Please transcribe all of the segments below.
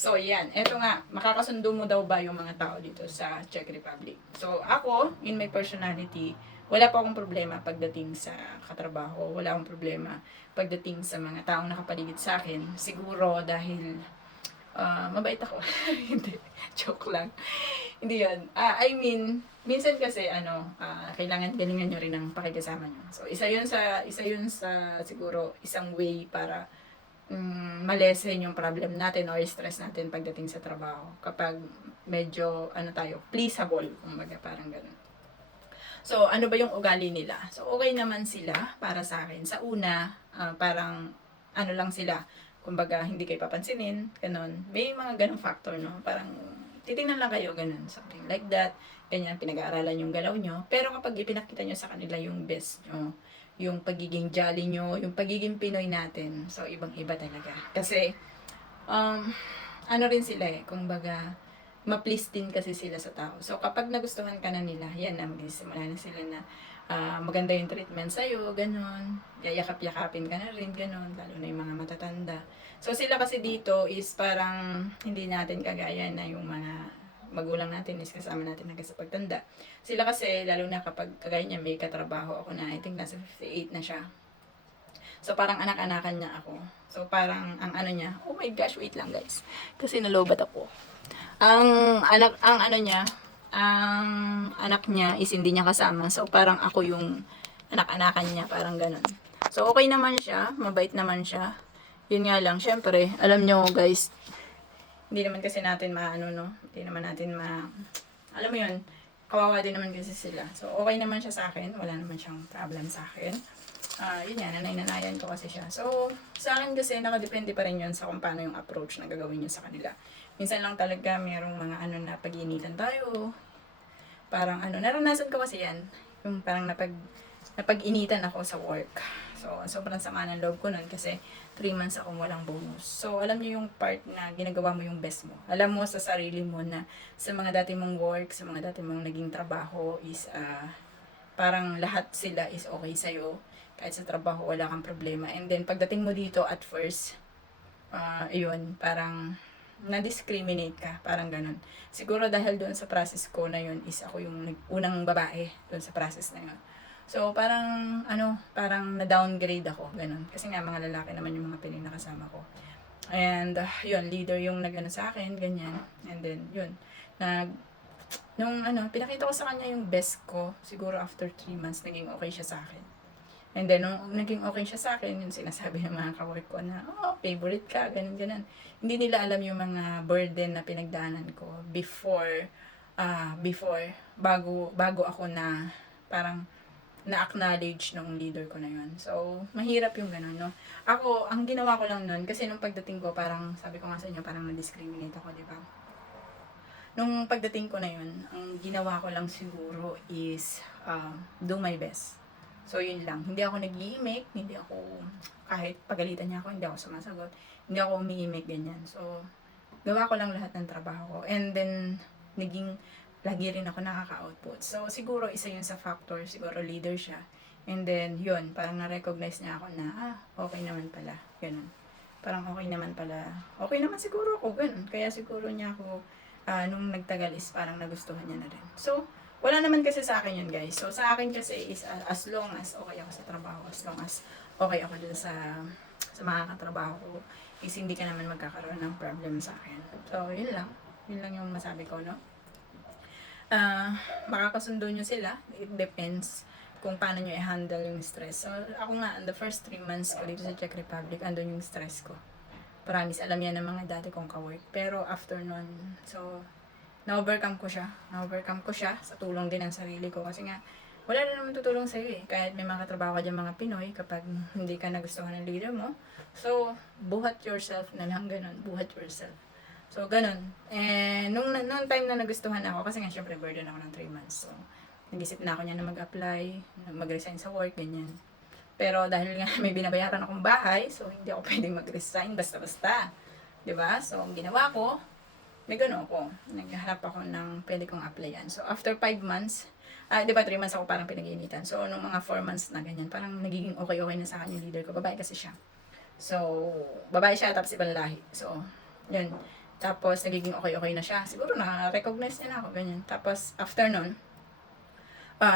So, yan. Eto nga, makakasundo mo daw ba yung mga tao dito sa Czech Republic? So, ako, in my personality, wala pa akong problema pagdating sa katrabaho. Wala akong problema pagdating sa mga taong nakapaligid sa akin. Siguro dahil mabait ako. Hindi, joke lang. Hindi yan. I mean, minsan kasi kailangan galingan nyo rin ang pakikasama nyo. So, isa yun sa siguro isang way para malesen yung problem natin or stress natin pagdating sa trabaho. Kapag medyo, pleaseable, kumbaga parang ganun. So, ano ba yung ugali nila? So, okay naman sila para sa akin. Sa una, parang, lang sila. Kumbaga, hindi kayo papansinin, ganun. May mga ganung factor, no? Parang, titingnan lang kayo, ganun. Something like that. Ganyan, pinag-aaralan yung galaw nyo. Pero kapag ipinakita nyo sa kanila yung best nyo, yung pagiging jolly nyo, yung pagiging Pinoy natin. So, ibang-iba talaga. Kasi, rin sila kumbaga, ma-please din kasi sila sa tao. So, kapag nagustuhan ka na nila, yan na, magsisimula na sila na maganda yung treatment sa'yo, ganun. Yayakap-yakapin ka na rin, ganun. Lalo na yung mga matatanda. So, sila kasi dito is parang hindi natin kagaya na yung mga magulang natin is kasama natin hanggang sa pagtanda. Sila kasi, lalo na kapag kagaya niya may katrabaho ako na, I think nasa 58 na siya. So, parang anak-anakan niya ako. So, parang ang niya, oh my gosh, wait lang guys. Kasi nalobat ako. Ang anak niya is hindi niya kasama. So, parang ako yung anak-anakan niya, parang ganun. So, okay naman siya, mabait naman siya. Yun nga lang, syempre, alam nyo guys, hindi naman kasi natin hindi naman natin alam mo yun, kawawa din naman kasi sila. So, okay naman siya sa akin, wala naman siyang problem sa akin. Yun yan, nanay-nanayan ko kasi siya. So, sa akin kasi, nakadepende pa rin yun sa kung paano yung approach na gagawin nyo sa kanila. Minsan lang talaga, mayroong mga na pag-iinitan tayo. Parang naranasan ko kasi yan. Yung parang napag-initan ako sa work. So, sobrang sama ng loob ko nun kasi 3 months akong walang bonus. So, alam niyo yung part na ginagawa mo yung best mo. Alam mo sa sarili mo na sa mga dati mong work, sa mga dati mong naging trabaho is parang lahat sila is okay sa'yo. Kahit sa trabaho, wala kang problema. And then, pagdating mo dito at first, parang na-discriminate ka, parang ganun. Siguro dahil doon sa process ko na yun is ako yung unang babae doon sa process na yun. So, parang, parang na-downgrade ako, ganun. Kasi nga, mga lalaki naman yung mga pinakasama ko. And, yun, leader yung sa akin, ganyan. And then, yun, pinakita ko sa kanya yung best ko, siguro after 3 months, naging okay siya sa akin. And then, nung naging okay siya sa akin, yung sinasabi ng mga kawork ko na, favorite ka, ganun. Hindi nila alam yung mga burden na pinagdaanan ko before, bago ako na, parang, na-acknowledge nung leader ko na yun. So, mahirap yung gano'n, no? Ako, ang ginawa ko lang nun, kasi nung pagdating ko, parang, sabi ko nga sa inyo, parang na-discriminate ako, di ba? Nung pagdating ko na yun, ang ginawa ko lang siguro is, do my best. So, yun lang. Hindi ako nag-i-imik, hindi ako, kahit pagalitan niya ako, hindi ako sumasagot, hindi ako umi-imik, ganyan. So, gawa ko lang lahat ng trabaho ko. And then, lagi rin ako nakaka-output. So, siguro isa yun sa factor, siguro leader siya. And then, yun, parang na-recognize niya ako na, okay naman pala, ganun. Parang okay naman pala, okay naman siguro ako, ganun. Kaya siguro niya ako, nung nagtagal is parang nagustuhan niya na rin. So, wala naman kasi sa akin yun guys. So, sa akin kasi is as long as okay ako sa trabaho, as long as okay ako dun sa mga katrabaho ko, is hindi ka naman magkakaroon ng problem sa akin. So, yun lang. Yun lang yung masabi ko, no? Makakasundo nyo sila. It depends kung paano nyo i-handle yung stress. So, ako nga, in the first 3 months ko dito sa Czech Republic, andun yung stress ko. Promise, alam yan ng mga dati kong kawork. Pero after nun, so, na-overcome ko siya. Na-overcome ko siya sa tulong din ng sarili ko. Kasi nga, wala na naman tutulong sa'yo eh. Kahit may mga katrabaho ka dyan mga Pinoy, kapag hindi ka nagustuhan ng leader mo. So, buhat yourself na lang, ganun. Buhat yourself. So, ganun. And, nung time na nagustuhan ako, kasi nga, syempre, burden ako ng 3 months. So, nag-isip na ako niya na mag-apply, mag-resign sa work, ganyan. Pero, dahil nga may binabayaran akong bahay, so, hindi ako pwedeng mag-resign basta-basta. 'Di ba? So, ang ginawa ko, may gano'n ako. Naghahanap ako ng pwede kong applyan. So, after 5 months, di ba 3 months ako parang pinag-iinitan. So, nung mga 4 months na ganyan, parang nagiging okay na sa kanya yung leader ko. Babae kasi siya. So, babae siya, tapos ibang lahi. So, yun. Tapos, nagiging okay na siya. Siguro na-recognize niya na ako, ganyan. Tapos, after nun,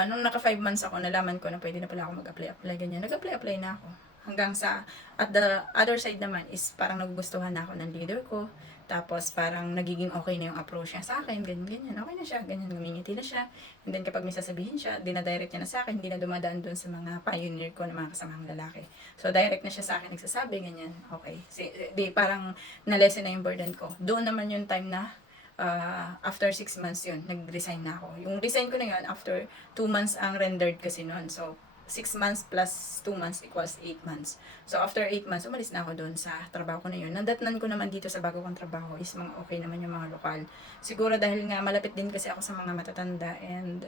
nung naka 5 months ako, nalaman ko na pwede na pala ako mag-apply, ganyan. Nag-apply na ako. Hanggang sa, at the other side naman is parang nagugustuhan na ako ng leader ko. Tapos parang nagiging okay na yung approach niya sa akin, ganyan. Okay na siya, ganyan, ngumingiti na siya. And then kapag may sasabihin siya, dinadirect niya na sa akin, hindi na dumadaan dun sa mga pioneer ko na mga kasamang lalaki. So direct na siya sa akin nagsasabi, ganyan, okay. Di parang na-lessen na yung burden ko. Doon naman yung time na after 6 months yun, nag-resign na ako. Yung resign ko na yun, after 2 months ang rendered kasi noon. So, 6 months plus 2 months equals 8 months. So, after 8 months, umalis na ako doon sa trabaho ko na yun. Nadatnan ko naman dito sa bago kong trabaho is mga okay naman yung mga lokal. Siguro dahil nga malapit din kasi ako sa mga matatanda and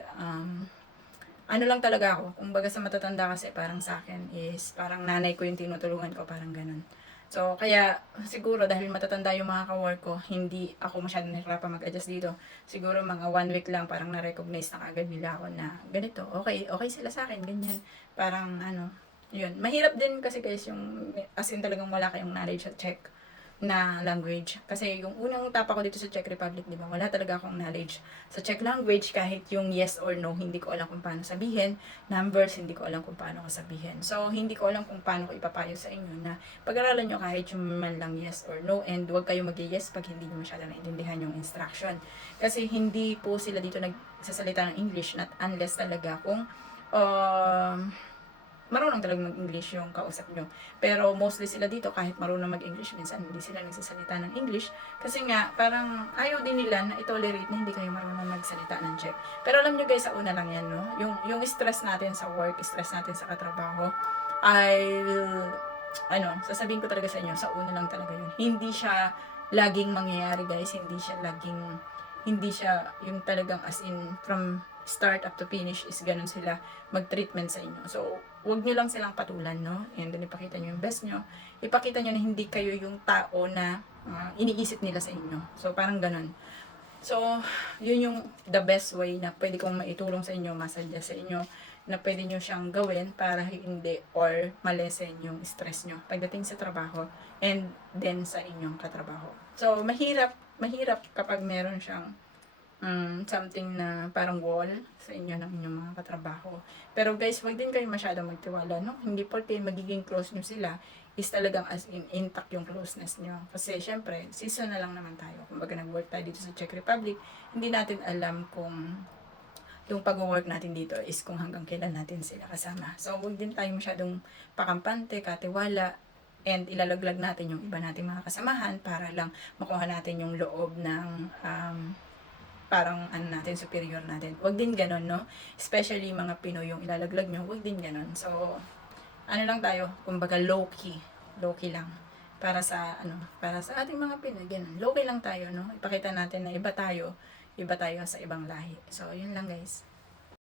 ano lang talaga ako. Kumbaga sa matatanda kasi parang sa akin is parang nanay ko yung tinutulungan ko, parang ganun. So, kaya siguro dahil matatanda yung mga ka-work ko, hindi ako masyadong nahirapan mag-adjust dito. Siguro mga 1 week lang parang na-recognize na agad nila ako na ganito. Okay sila sa akin, ganyan. Parang ano, yun. Mahirap din kasi guys yung, as in talagang wala kayong knowledge at check na language. Kasi yung unang tapa ko dito sa Czech Republic, di ba, wala talaga akong knowledge sa Czech language, kahit yung yes or no, hindi ko alam kung paano sabihin. Numbers, hindi ko alam kung paano ko sabihin. So, hindi ko alam kung paano ko ipapayo sa inyo na pag-aralan nyo kahit yung man lang yes or no, and huwag kayo mag-yes pag hindi nyo masyado naintindihan yung instruction. Kasi hindi po sila dito nagsasalita ng English, not unless talaga kung marunong talaga mag-English yung kausap nyo. Pero mostly sila dito, kahit marunong mag-English, minsan hindi sila nagsasalita ng English. Kasi nga, parang ayaw din nila na itolerate na hindi kayo marunong magsalita ng Czech. Pero alam nyo guys, sa una lang yan, no? Yung stress natin sa work, stress natin sa katrabaho, I will, sasabihin ko talaga sa inyo, sa una lang talaga yun. Hindi siya laging mangyayari guys, hindi siya yung talagang as in from start up to finish is ganun sila mag-treatment sa inyo. So, wag nyo lang silang patulan, no? And then, ipakita nyo yung best nyo. Ipakita nyo na hindi kayo yung tao na iniisip nila sa inyo. So, parang ganun. So, yun yung the best way na pwede kong maitulong sa inyo, masuggest sa inyo, na pwede nyo siyang gawin para hindi or malesen yung stress nyo pagdating sa trabaho and then sa inyong katrabaho. So, mahirap kapag meron siyang something na parang wall sa inyo ng inyong mga katrabaho. Pero guys, wag din kayo masyadong magtiwala, no? Hindi porke magiging close nyo sila is talagang as in intact yung closeness nyo. Kasi syempre, season na lang naman tayo. Kumbaga nag-work tayo dito sa Czech Republic, hindi natin alam kung yung pag-work natin dito is kung hanggang kailan natin sila kasama. So, wag din tayo masyadong pakampante, katiwala, and ilalaglag natin yung iba nating mga kasamahan para lang makuha natin yung loob ng parang natin, superior natin. Wag din ganon, no? Especially mga Pinoy yung ilalaglag nyo, wag din ganon. So, lang tayo, kumbaga low-key lang. Para sa ating mga Pinoy, ganun. Low-key lang tayo, no? Ipakita natin na iba tayo sa ibang lahi. So, yun lang guys.